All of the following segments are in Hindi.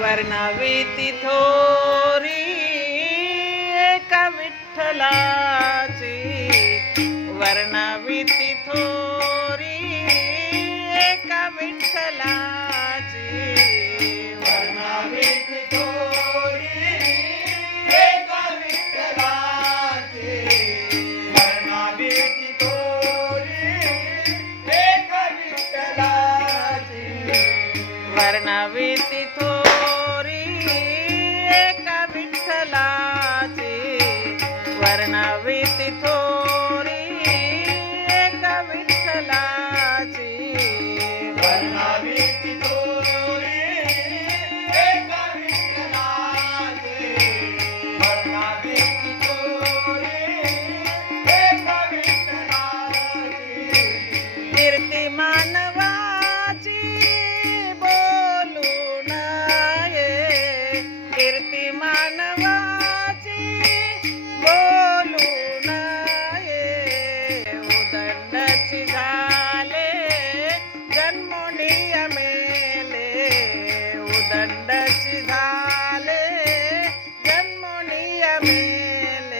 वर्णावी थोरी एक थोरी एक विठ्ठलाची। वर्णावी थोरी एक वर्ण वर्णावी थोरी एक थोरी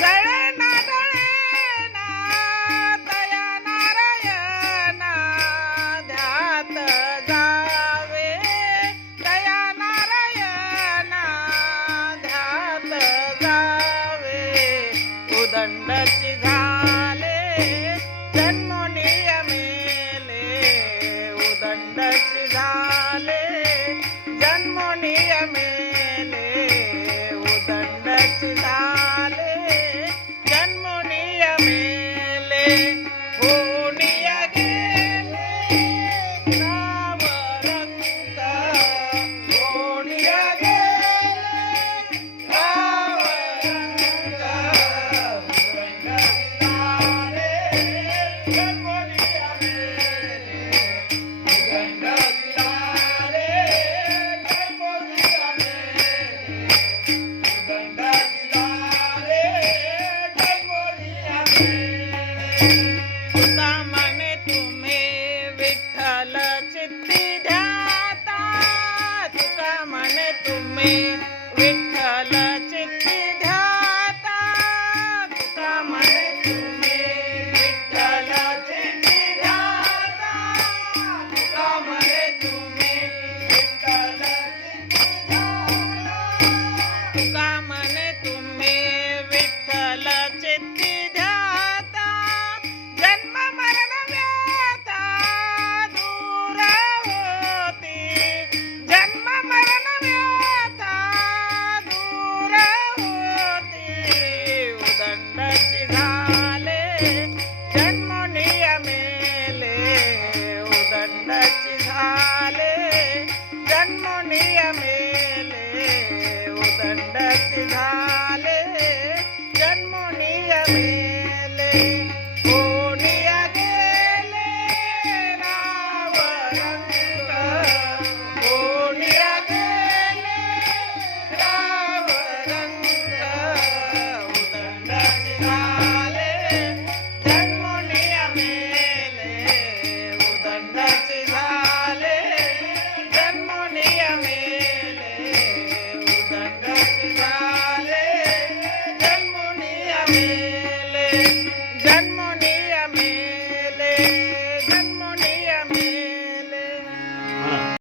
Yeah. Hey. me. உள்ளத்தினாலே ஜன்முனிய மேலே ஓனியகேலே நாவரங்க Bye.